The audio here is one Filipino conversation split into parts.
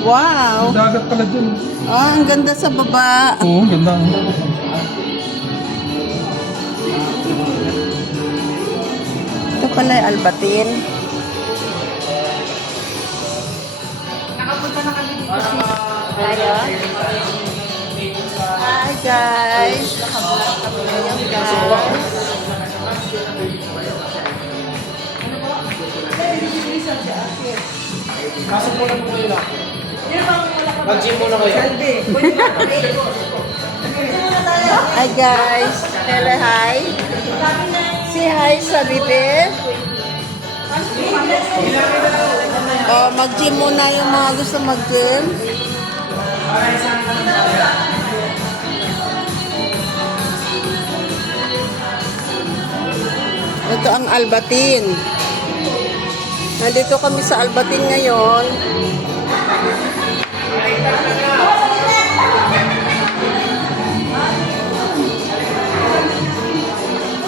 Wow. Dagat pala dyan. Ah, ang ganda sa baba. Oo, ganda. Ito pala yung Albatin. Nakapunta na kami dito tayo. Hi guys. Nakablog kami ngayon guys. Pasok muna po kayo lang. Mag-gym muna kayo. Hi guys. Hello, hi. Say hi sa bibi. Oh, mag-gym muna yung mga gusto mag-gym. Ito ang Albatin. Nandito kami sa Albatin ngayon.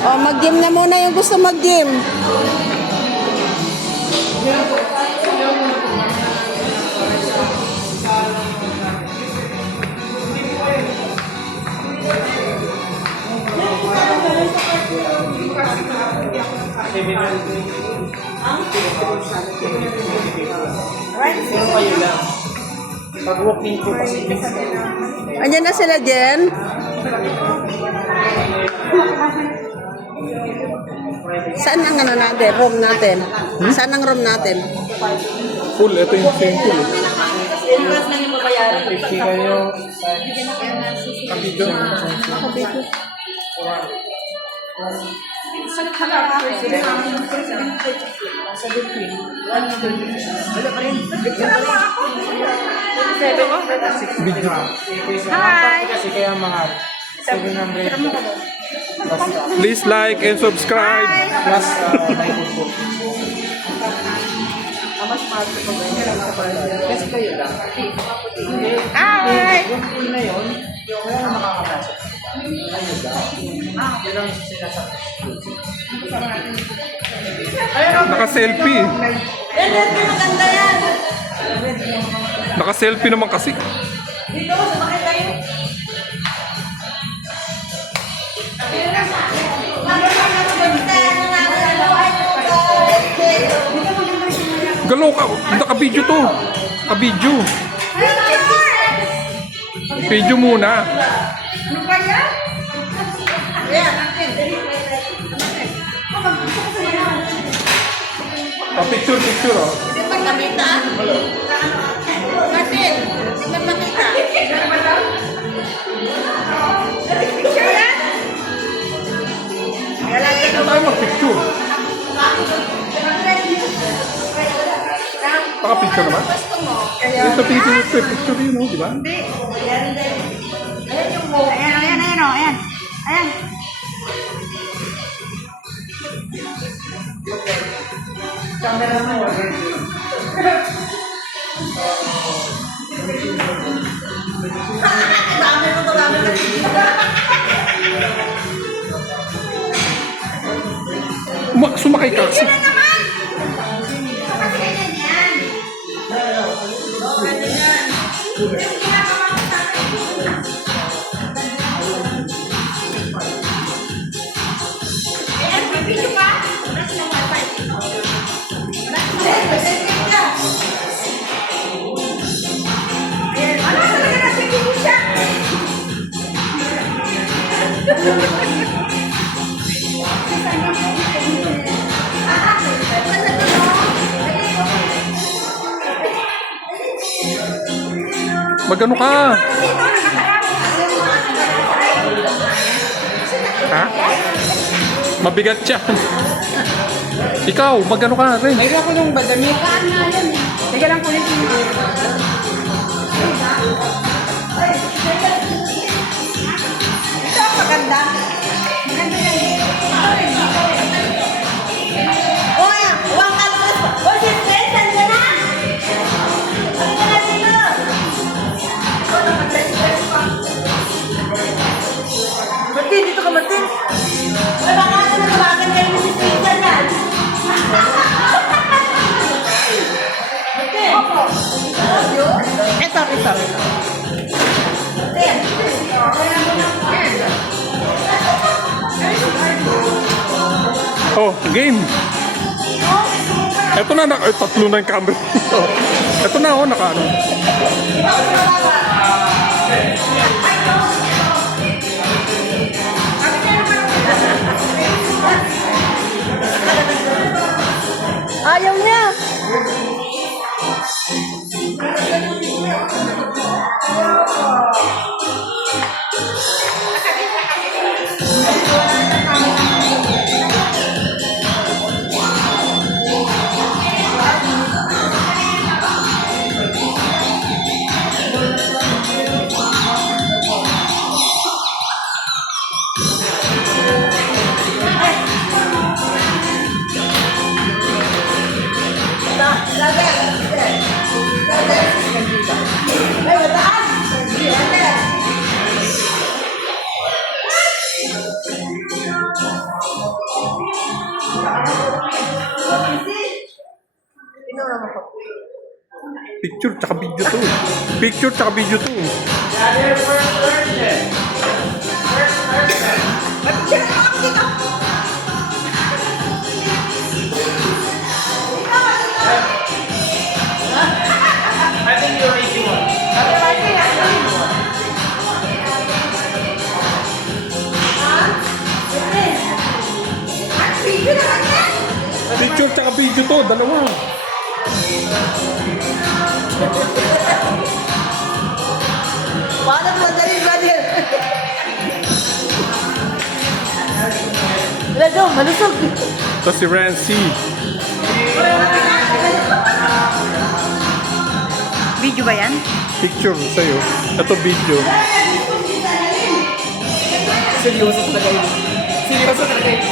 Oh, mag-gym na muna yung gusto mag-gym. Pero kayo lang. Pag-walking po kasi. Andiyan na sila, Jen. Saan ang ano natin? Room natin? Saan ang room natin? Full, ito yung same pool. 50 kayo. Kapito. Big Hi! Kasi kaya mga 700 Please like and subscribe. plus may po. Kasi kayo lang. Hi! Yung pool na yun, yung wala makakapasok. Ayun lang. Yun ang sinasabi. Naka-selfie. Maganda yan. Naka-selfie naman kasi. Dito, sumakit tayo. Galaw ka. Naka-video to. Naka-video. Video muna. Ano ba yan? Ayan. Picture, picture oh. Hindi pa nakita. Martin, hindi pa nakita. Picture yan? Ano tayo mag-picture? Naka-picture naman? Gusto mo? Ito picture yun oh, di ba? Hindi. Ayan yung mo. Ayan, ayan, ayan, oh, ayan. Ayan. Dami mo to, dami mo. Sumakay ka kasi. Magano ka? Ha? Mabigat siya. Ikaw, magano ka rin? Mayroon ako nung badami. Teka lang kunin ko. Ito ang maganda. Maganda yan. Oh, yan. Huwag ka naman. Oh, si Fred, saan na? Ano ka na dito? Martin, dito ka, Martin. Wala ka na naman kayo ni si Fred yan. Martin. Sorry. Oh, game. Ito na, tatlo na yung camera. Ito na, oh, naka ano. Ayaw niya. Picture tsaka video to. Picture tsaka video to. I think you're raising one. Picture tsaka video to, dalawa. Paano madali, brother? Wala daw, malusog. Ito si Rancy. Video ba yan? Picture sa'yo. Ito video. Seryoso talaga yun. Seryoso talaga yun.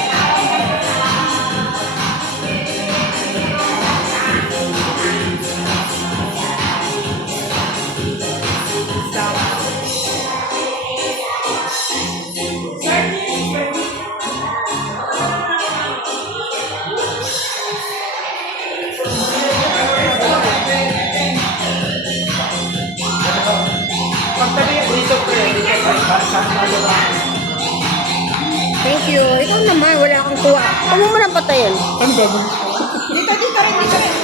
Pagtabi dito pre, para sa Thank you. Ikaw naman, wala akong kuha. Ano mo nang patayin? Ano gagawin? Dito rin, dito rin.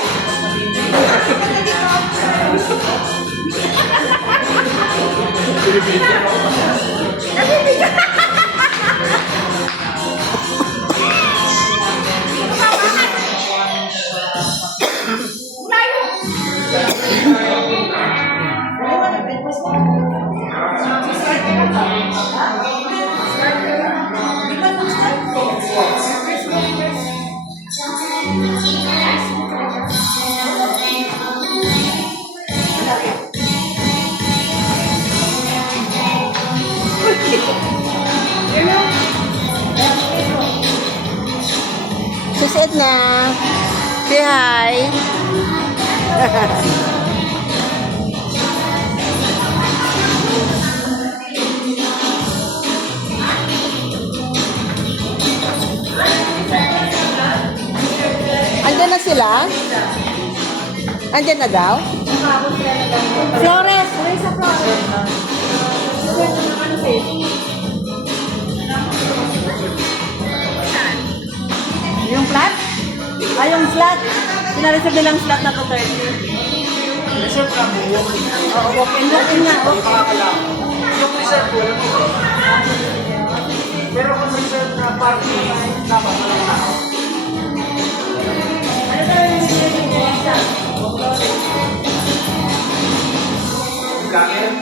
Susit na. Say hi. Andyan na sila? Andyan na daw? Flores! Wala sa Flores. Yung flat? Ay, yung flat. Pinareserve nilang flat na to 30. reserve na mo. Oo, walk-in nga. Yung makakalaw. Yung reserve ko, alam mo. Pero kung reserve na parking, dapat walang tao. Ano daw yung sinigil niya isa? Gakin?